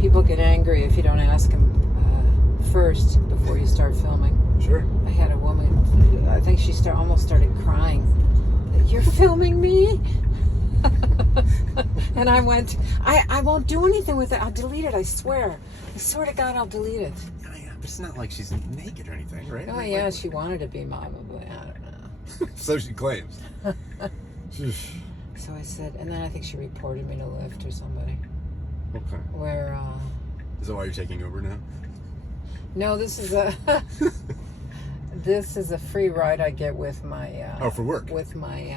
people get angry if you don't ask them first before you start filming. Sure. I had a woman, I think she almost started crying. You're filming me? And I went, I won't do anything with it. I'll delete it, I swear. I swear to God, I'll delete it. It's not like she's naked or anything, right? Oh, yeah, she wanted to be Mama, but I don't know. So she claims. So I said, and then I think she reported me to Lyft or somebody. Okay. Where, Is that why you're taking Uber now? No, this is a free ride I get with my... for work? With my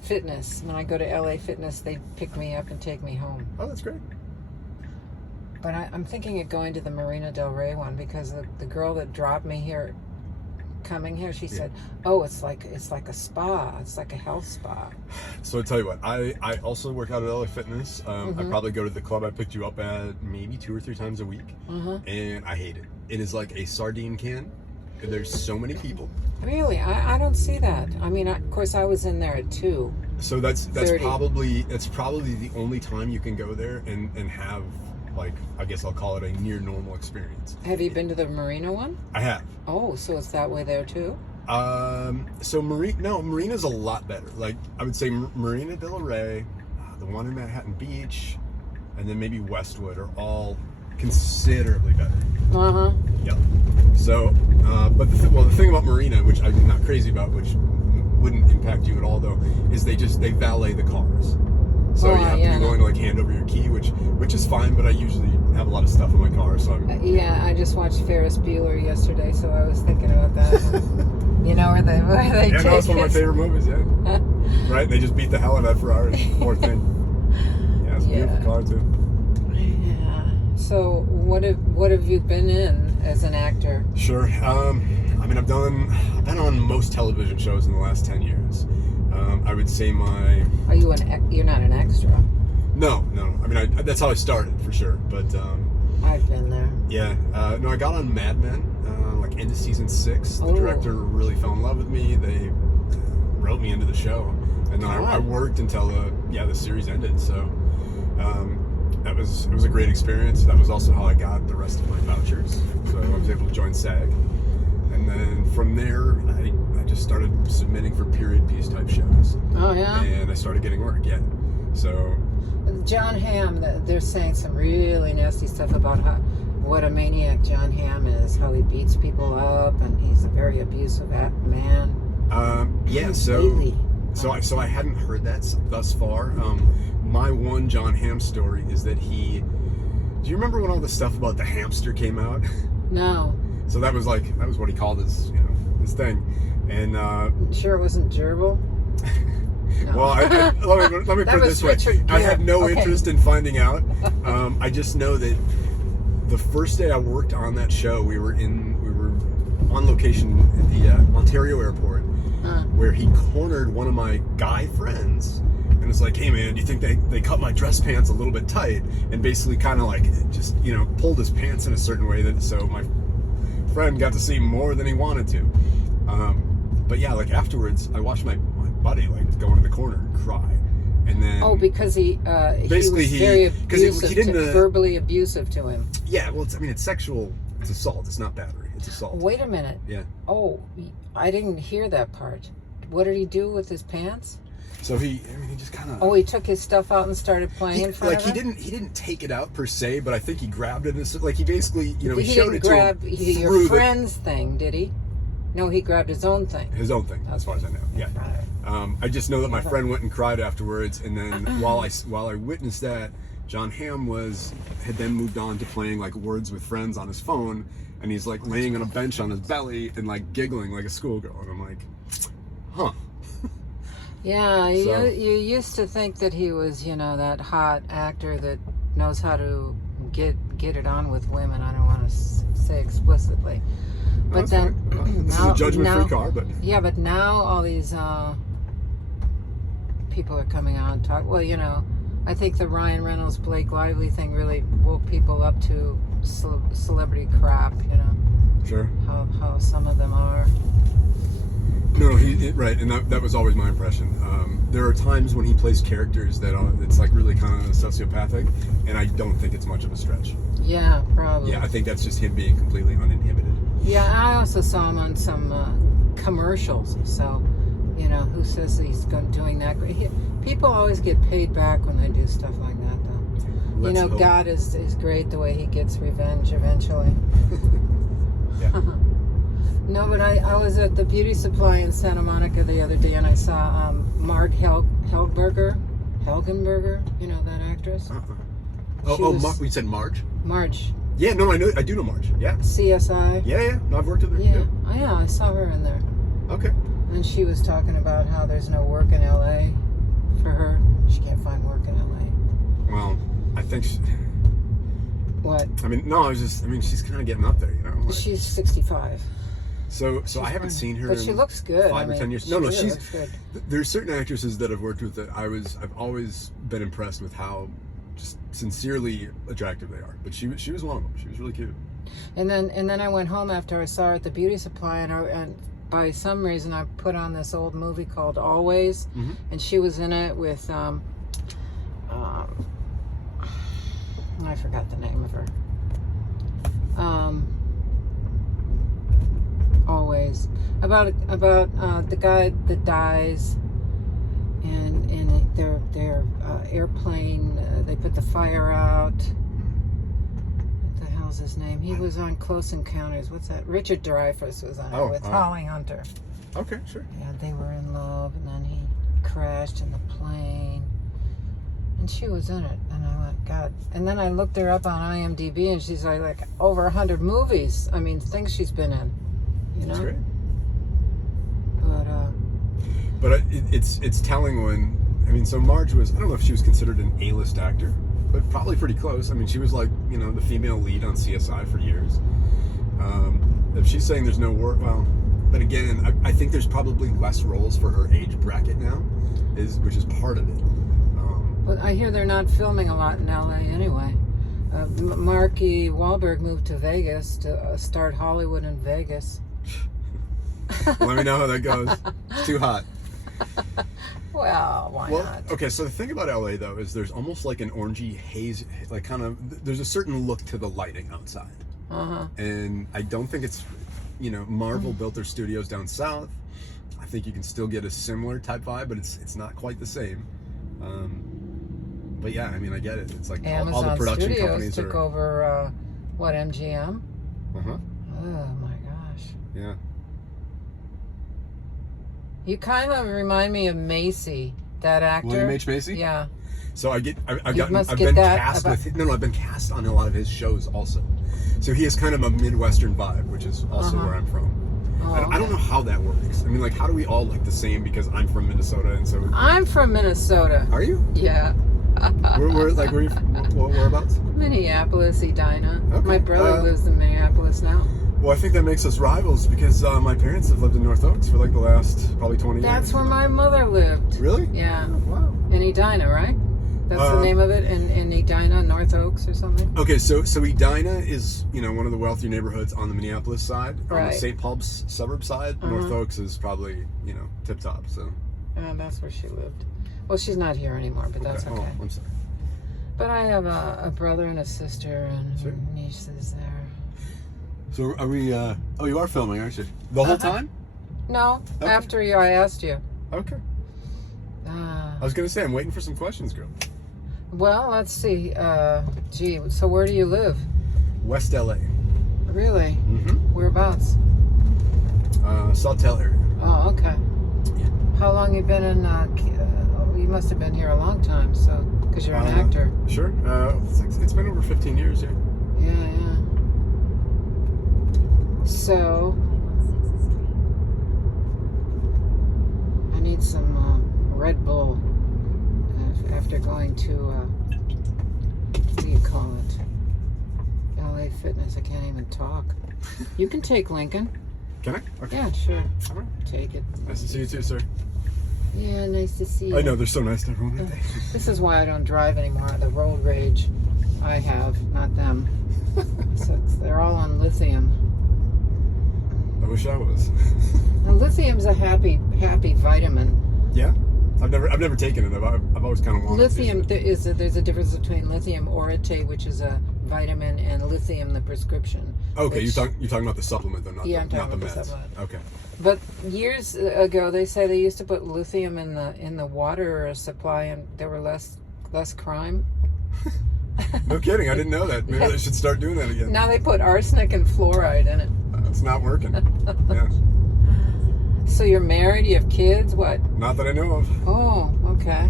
fitness. When I go to LA Fitness, they pick me up and take me home. Oh, that's great. But I'm thinking of going to the Marina Del Rey one because the girl that dropped me here, coming here, she said, "Oh, it's like a spa. It's like a health spa." So I tell you what, I also work out at LA Fitness. I probably go to the club I picked you up at maybe 2 or 3 times a week, and I hate it. It is like a sardine can. There's so many people. Really, I don't see that. I mean, of course, I was in there at 2. So that's probably the only time you can go there and have, like, I guess I'll call it a near normal experience. Have you been to the Marina one? I have. Oh, so it's that way there too? So Marina's a lot better. Like, I would say Marina Del Rey, the one in Manhattan Beach, and then maybe Westwood are all considerably better. Yep. So, but the thing about Marina, which I'm not crazy about, which wouldn't impact you at all though, is they valet the cars. So you have to be willing to like hand over your key, which is fine, but I usually have a lot of stuff in my car, so I just watched Ferris Bueller yesterday, so I was thinking about that. You know where they yeah, no, it's one of my favorite movies, yeah. Right? They just beat the hell out of that Ferrari, poor thing. Yeah, it's a beautiful car too. Yeah. So what have you been in as an actor? Sure. I mean, I've been on most television shows in the last 10 years. I would say Are you you're not an extra? No. I mean, that's how I started, for sure. But I've been there. Yeah. No, I got on Mad Men, like end of season 6. The director really fell in love with me. They wrote me into the show, and then I worked until the series ended. So it was a great experience. That was also how I got the rest of my vouchers. So I was able to join SAG, and then from there I just started submitting for period piece type shows. Oh yeah. And I started getting work. Yeah. So. Jon Hamm, they're saying some really nasty stuff about what a maniac Jon Hamm is, how he beats people up, and he's a very abusive man. Yeah, so I hadn't heard that thus far. My one Jon Hamm story is that do you remember when all the stuff about the hamster came out? No. So that was what he called his thing, and sure it wasn't gerbil. No. Well, let me put it this way. I had no interest in finding out. I just know that the first day I worked on that show, we were on location at the Ontario airport, where he cornered one of my guy friends, and was like, "Hey man, do you think they cut my dress pants a little bit tight?" And basically kind of like just pulled his pants in a certain way so my friend got to see more than he wanted to. But yeah, like afterwards, I watched my buddy like go into the corner and cry, and then because he was very abusive, verbally abusive to him. Yeah, well, it's sexual. It's assault. It's not battery. It's assault. Wait a minute. Yeah. Oh, I didn't hear that part. What did he do with his pants? So he just kind of. Oh, he took his stuff out and started playing in front of him? He didn't take it out per se, but I think he grabbed it. And like he basically, he showed it to him. He didn't grab your friend's thing, did he? No, he grabbed his own thing. His own thing, as far as I know. Yeah. I just know that my friend went and cried afterwards, and then while I witnessed that, Jon Hamm had then moved on to playing like Words with Friends on his phone, and he's like laying on a bench on his belly and like giggling like a schoolgirl, and I'm like, huh. Yeah, you used to think that he was, that hot actor that knows how to get it on with women. I don't want to say explicitly. But then this is a judgment-free car, but yeah, but now all these people are coming out and talk. Well, I think the Ryan Reynolds, Blake Lively thing really woke people up to celebrity crap. Sure. How some of them are. No, right, and that was always my impression. There are times when he plays characters that it's like really really kind of sociopathic, and I don't think it's much of a stretch. Yeah, probably. Yeah, I think that's just him being completely uninhibited. Yeah, I also saw him on some commercials. So, who says he's doing that? People always get paid back when they do stuff like that, though. Let's hope. God is great the way he gets revenge eventually. Yeah. No, but I was at the beauty supply in Santa Monica the other day, and I saw Marg Helgenberger, that actress. You said Marge? Marge. Yeah, no, I do know Marge. Yeah. CSI. Yeah. No, I've worked with her. Yeah. Oh, yeah, I saw her in there. Okay. And she was talking about how there's no work in LA for her. She can't find work in LA. Well, I think What? I mean, no, she's kind of getting up there, like, She's 65. So I haven't seen her. But she looks good. 5 or 10 years. She No, really she's looks good. There's certain actresses that I've worked with that I've always been impressed with how just sincerely attractive they are. But she was one of them. She was really cute. And then I went home after I saw her at the beauty supply, and by some reason I put on this old movie called Always, and she was in it with I forgot the name of her. Always about the guy that dies, and their airplane. They put the fire out. What the hell's his name? He was on Close Encounters. What's that? Richard Dreyfuss was on it with Holly Hunter. Okay, sure. Yeah, they were in love, and then he crashed in the plane, and she was in it. And I went, God. And then I looked her up on IMDb, and she's like over 100 movies. I mean, things she's been in. That's great. But it's telling when, so Marge was, I don't know if she was considered an A-list actor, but probably pretty close. I mean, she was like, the female lead on CSI for years. If she's saying there's no work, well, but again, I think there's probably less roles for her age bracket now, which is part of it. But I hear they're not filming a lot in LA anyway. Marky Wahlberg moved to Vegas to start Hollywood in Vegas. Let me know how that goes. It's too hot. Well, why not? Okay, so the thing about LA though is there's almost like an orangey haze, like there's a certain look to the lighting outside. And I don't think it's, Marvel built their studios down south. I think you can still get a similar type vibe, but it's not quite the same. But yeah, I mean, I get it. It's like all the production Studios companies took over, MGM? Uh-huh. Oh my gosh. Yeah. You kind of remind me of Macy, that actor. William H. Macy? Yeah. So I've been cast I've been cast on a lot of his shows also. So he has kind of a Midwestern vibe, which is also where I'm from. I don't know how that works. I mean, like, how do we all look the same because I'm from Minnesota and so... I'm from Minnesota. Are you? Yeah. Whereabouts? Minneapolis, Edina. Okay. My brother lives in Minneapolis now. Well, I think that makes us rivals because my parents have lived in North Oaks for like the last probably 20 years. That's where my mother lived. Really? Yeah. Oh, wow. In Edina, right? That's the name of it, in Edina, North Oaks or something? Okay, so Edina is, one of the wealthier neighborhoods on the Minneapolis side. Right. On the St. Paul's suburb side, North Oaks is probably, tip-top, so. That's where she lived. Well, she's not here anymore, but that's okay. Oh, I'm sorry. But I have a brother and a sister and nieces there. So are we, you are filming, aren't you? The whole time? No, Okay. after I asked you. Okay. I was going to say, I'm waiting for some questions, girl. Well, let's see. So where do you live? West LA. Really? Mm-hmm. Whereabouts? Sawtelle area. Oh, okay. Yeah. How long you been in, you must have been here a long time, so, because you're an actor. Sure. It's been over 15 years, yeah. Yeah. So, I need some Red Bull after going to, what do you call it? LA Fitness. I can't even talk. You can take Lincoln. Can I? Okay. Yeah, sure. All right. Take it. Nice to see you too, sir. Yeah, nice to see you. I know, they're so nice to everyone, aren't they? This is why I don't drive anymore. The road rage I have, not them. So they're all on lithium. I wish I was. And lithium's a happy vitamin. Yeah? I've never taken it. I've always kind of wanted Lithium, to. there's a difference between lithium orotate, which is a vitamin, and lithium, the prescription. Okay, which, you're talking about the supplement, though, not Yeah, I'm the, talking not the about the meds. supplement. Okay. But years ago, they say they used to put lithium in the water supply, and there were less crime. No kidding. I didn't know that. Maybe I should start doing that again. Now they put arsenic and fluoride in it. It's not working. Yeah. So you're married? You have kids? What? Not that I know of. Oh, okay.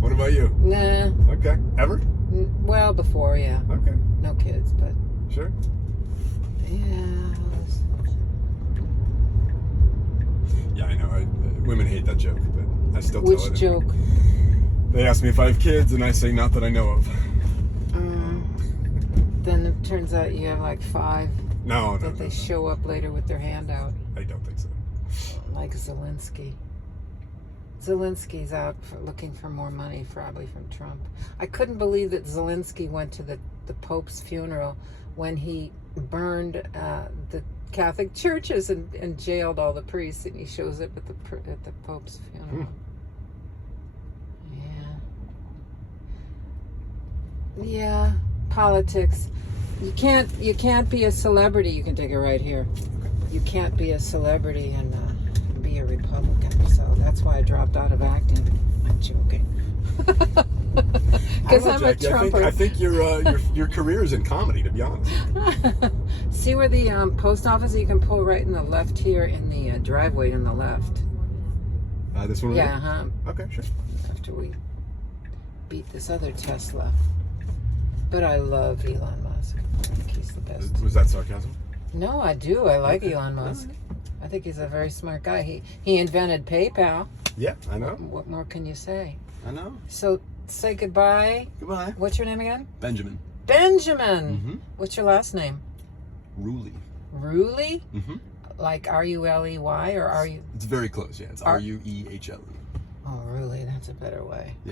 What about you? Nah. Okay. Ever? Well, before, yeah. Okay. No kids, but Sure. yeah. Yeah, I know. Women hate that joke, but I still tell it. Which joke? They ask me if I have kids, and I say not that I know of. Then it turns out you have like 5 No, that they show up later with their hand out, I don't think so. like Zelensky. Zelensky's out looking for more money, probably from Trump. I couldn't believe that Zelensky went to the Pope's funeral when he burned the Catholic churches and jailed all the priests, and he shows up at the Pope's funeral. Yeah, politics. You can't be a celebrity. You can take it right here. You can't be a celebrity and be a Republican. So that's why I dropped out of acting. I'm joking. Because I'm a Trumper. I think your career is in comedy, to be honest. See where the post office? You can pull right in the left here in the driveway in the left. This one. Yeah, huh? Okay, sure. After we beat this other Tesla. But I love Elon Musk. I think he's the best. Was that sarcasm? No, I do. I like Elon Musk. I think he's a very smart guy. He invented PayPal. Yeah, I know. What more can you say? I know. So say goodbye. Goodbye. What's your name again? Benjamin. Benjamin. Mm-hmm. What's your last name? Ruley. Ruley? Mm-hmm. Like Ruley, or are you? It's very close. Yeah, it's Ruehle. Oh, Ruley. That's a better way. Yeah.